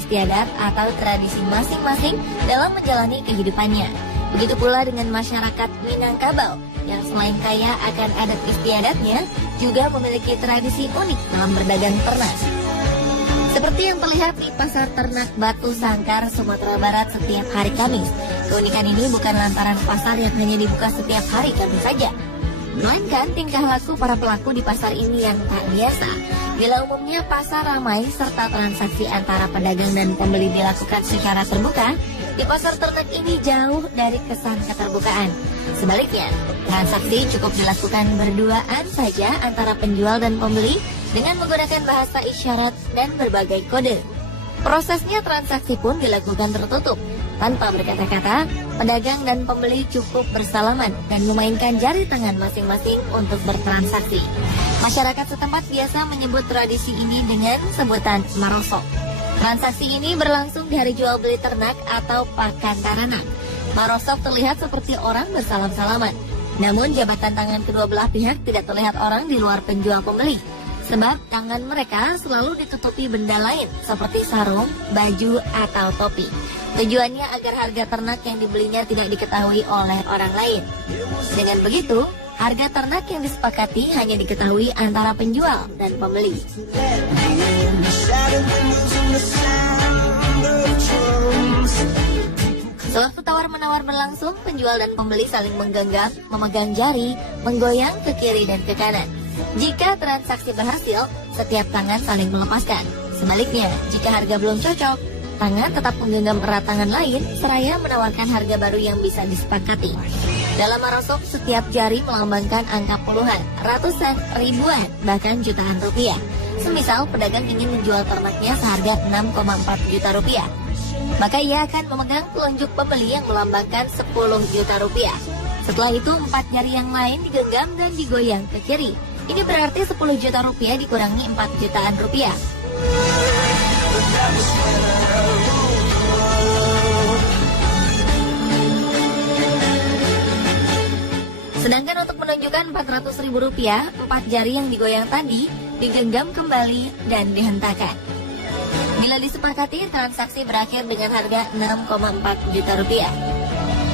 istiadat atau tradisi masing-masing dalam menjalani kehidupannya. Begitu pula dengan masyarakat Minangkabau yang selain kaya akan adat istiadatnya, juga memiliki tradisi unik dalam berdagang ternak. Seperti yang terlihat di Pasar Ternak Batu Sangkar, Sumatera Barat setiap hari Kamis. Keunikan ini bukan lantaran pasar yang hanya dibuka setiap hari Kamis saja, melainkan tingkah laku para pelaku di pasar ini yang tak biasa. Bila umumnya pasar ramai serta transaksi antara pedagang dan pembeli dilakukan secara terbuka, di pasar ternak ini jauh dari kesan keterbukaan. Sebaliknya, transaksi cukup dilakukan berduaan saja antara penjual dan pembeli dengan menggunakan bahasa isyarat dan berbagai kode. Prosesnya transaksi pun dilakukan tertutup. Tanpa berkata-kata, pedagang dan pembeli cukup bersalaman dan memainkan jari tangan masing-masing untuk bertransaksi. Masyarakat setempat biasa menyebut tradisi ini dengan sebutan marosok. Transaksi ini berlangsung di hari jual beli ternak atau pakan taranak. Marosok terlihat seperti orang bersalam-salaman. Namun jabatan tangan kedua belah pihak tidak terlihat orang di luar penjual pembeli. Sebab tangan mereka selalu ditutupi benda lain seperti sarung, baju, atau topi. Tujuannya agar harga ternak yang dibelinya tidak diketahui oleh orang lain. Dengan begitu, harga ternak yang disepakati hanya diketahui antara penjual dan pembeli. Sewaktu tawar-menawar berlangsung, penjual dan pembeli saling menggenggam, memegang jari, menggoyang ke kiri dan ke kanan. Jika transaksi berhasil, setiap tangan saling melepaskan. Sebaliknya, jika harga belum cocok, tangan tetap menggenggam erat tangan lain, seraya menawarkan harga baru yang bisa disepakati. Dalam marosok, setiap jari melambangkan angka puluhan, ratusan, ribuan, bahkan jutaan rupiah. Semisal pedagang ingin menjual ternaknya seharga 6,4 juta rupiah, maka ia akan memegang telunjuk pembeli yang melambangkan 10 juta rupiah. Setelah itu, 4 jari yang lain digenggam dan digoyang ke kiri. Ini berarti 10 juta rupiah dikurangi 4 jutaan rupiah. Sedangkan untuk menunjukkan 400 ribu rupiah, 4 jari yang digoyang tadi digenggam kembali dan dihentakkan. Bila disepakati, transaksi berakhir dengan harga 6,4 juta rupiah.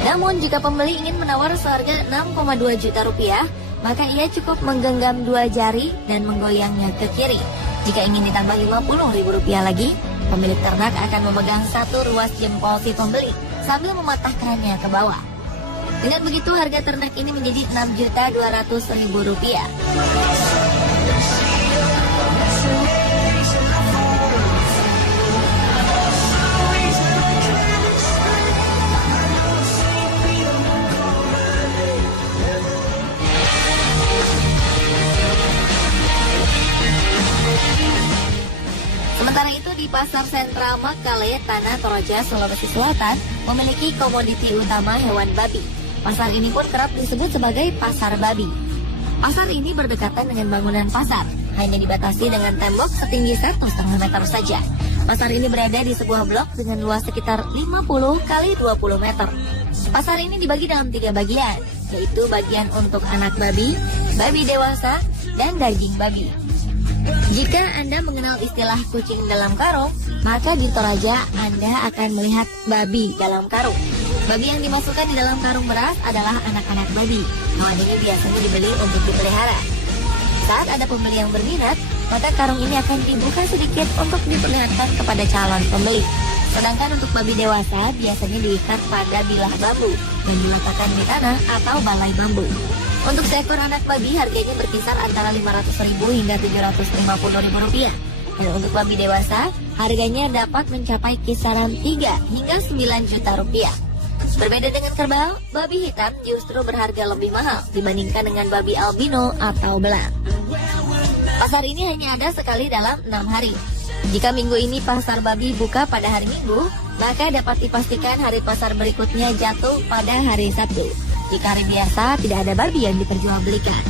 Namun jika pembeli ingin menawar seharga 6,2 juta rupiah, maka ia cukup menggenggam 2 jari dan menggoyangnya ke kiri. Jika ingin ditambah 50 ribu rupiah lagi, pemilik ternak akan memegang 1 ruas jempol si pembeli sambil mematahkannya ke bawah. Dengan begitu, harga ternak ini menjadi 6.200.000 rupiah. Sementara itu di Pasar Sentral Makale, Tanah Toraja, Sulawesi Selatan memiliki komoditi utama hewan babi. Pasar ini pun kerap disebut sebagai pasar babi. Pasar ini berdekatan dengan bangunan pasar, hanya dibatasi dengan tembok setinggi 1,5 meter saja. Pasar ini berada di sebuah blok dengan luas sekitar 50 kali 20 meter. Pasar ini dibagi dalam 3 bagian, yaitu bagian untuk anak babi, babi dewasa, dan daging babi. Jika Anda mengenal istilah kucing dalam karung, maka di Toraja Anda akan melihat babi dalam karung. Babi yang dimasukkan di dalam karung beras adalah anak-anak babi. Hewan ini biasanya dibeli untuk dipelihara. Saat ada pembeli yang berminat, maka karung ini akan dibuka sedikit untuk diperlihatkan kepada calon pembeli. Sedangkan untuk babi dewasa biasanya diikat pada bilah bambu dan diletakkan di tanah atau balai bambu. Untuk seekor anak babi harganya berkisar antara 500.000 hingga 750.000 rupiah. Dan untuk babi dewasa harganya dapat mencapai kisaran 3 hingga 9 juta rupiah. Berbeda dengan kerbau, babi hitam justru berharga lebih mahal dibandingkan dengan babi albino atau belang. Pasar ini hanya ada sekali dalam 6 hari. Jika minggu ini pasar babi buka pada hari Minggu, maka dapat dipastikan hari pasar berikutnya jatuh pada hari Sabtu. Jika hari biasa, tidak ada babi yang diperjualbelikan.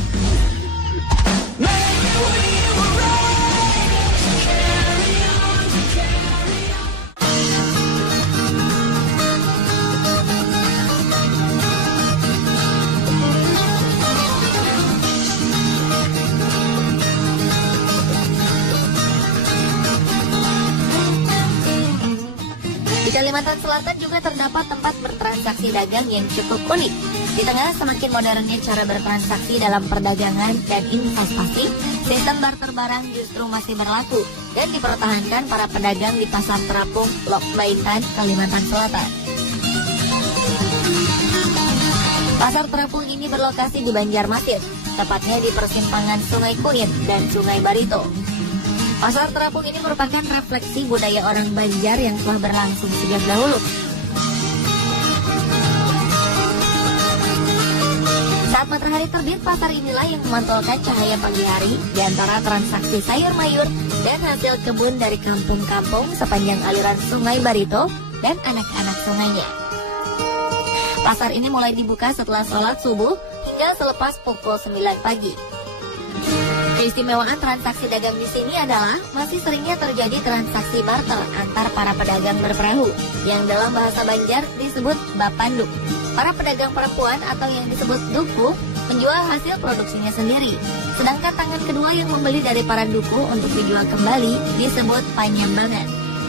Di Kalimantan Selatan juga terdapat tempat bertransaksi dagang yang cukup unik. Di tengah semakin modernnya cara bertransaksi dalam perdagangan dan investasi, sistem barter barang justru masih berlaku dan dipertahankan para pedagang di Pasar Terapung, Lok Baintan, Kalimantan Selatan. Pasar Terapung ini berlokasi di Banjarmasin, tepatnya di persimpangan Sungai Kunyit dan Sungai Barito. Pasar Terapung ini merupakan refleksi budaya orang Banjar yang telah berlangsung sejak dahulu. Saat matahari terbit, pasar inilah yang memantulkan cahaya pagi hari di antara transaksi sayur mayur dan hasil kebun dari kampung-kampung sepanjang aliran Sungai Barito dan anak-anak sungainya. Pasar ini mulai dibuka setelah sholat subuh hingga selepas pukul 9 pagi. Keistimewaan transaksi dagang di sini adalah masih seringnya terjadi transaksi barter antar para pedagang berperahu yang dalam bahasa Banjar disebut bapanduk. Para pedagang perempuan atau yang disebut duku menjual hasil produksinya sendiri, sedangkan tangan kedua yang membeli dari para duku untuk dijual kembali disebut panyambangan.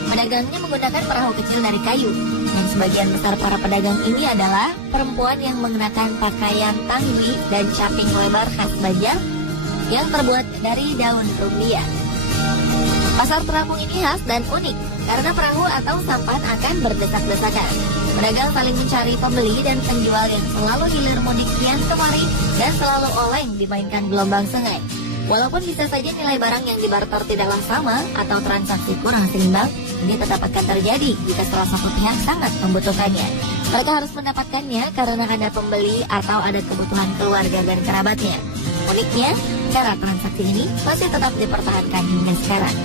Pedagangnya menggunakan perahu kecil dari kayu, dan sebagian besar para pedagang ini adalah perempuan yang mengenakan pakaian tangwi dan caping lebar khas Banjar yang terbuat dari daun rumbia. Pasar Terapung ini khas dan unik karena perahu atau sampan akan berdesak-desakan. Pedagang saling mencari pembeli dan penjual yang selalu hilir mudik kian kemari dan selalu oleng dimainkan gelombang sungai. Walaupun bisa saja nilai barang yang dibarter tidaklah sama atau transaksi kurang seimbang, ini tetap akan terjadi jika salah satu pihak sangat membutuhkannya. Mereka harus mendapatkannya karena ada pembeli atau ada kebutuhan keluarga dan kerabatnya. Uniknya, cara transaksi ini masih tetap dipertahankan hingga sekarang.